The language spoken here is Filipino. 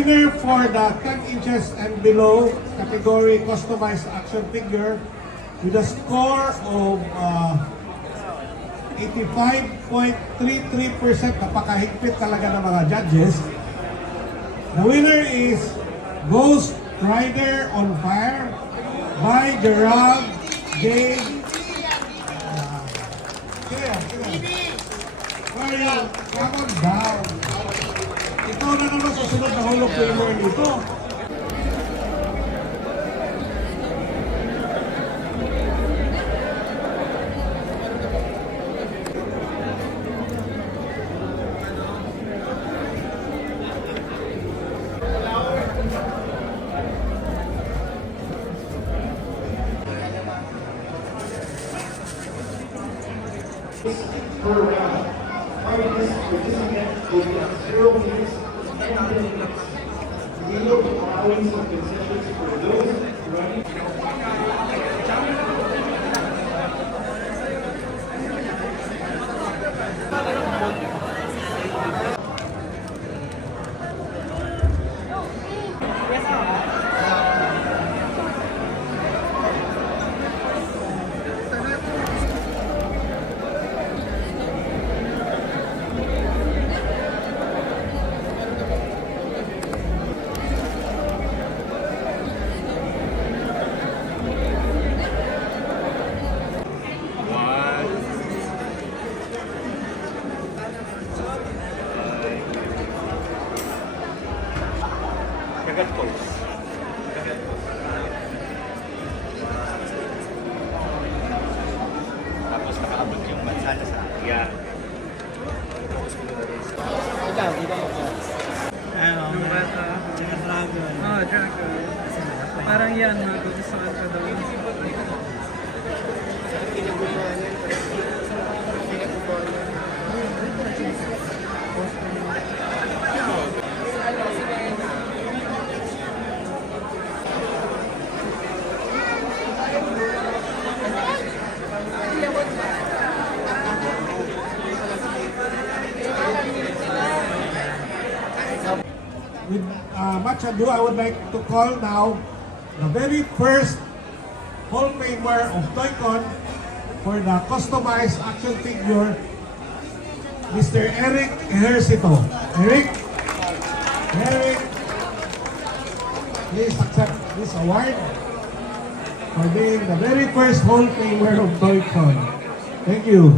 Winner for the 10 inches and below category customized action figure with a score of 85.33%. Napakahigpit talaga ng mga judges. The winner is Ghost Rider on Fire by Gerald J. Come on down. Ikaw na naman sa sunod na Hall of Famer nito. Per round. Participant will be on 0 minutes and 10 minutes. Yield allowing some concessions for those running. Kagat pose. Tapos nakaabot yung mansana sa iya. Ikaw, di ba ako? Yung bata. Dragon. Oh, Dragon. Parang yan, magugustuhan ko daw. With much ado, I would like to call now the very first Hall of Famer of Toy-Con for the customized action figure, Mr. Eric Ejercito. Eric, please accept this award for being the very first Hall of Famer of Toy-Con. Thank you.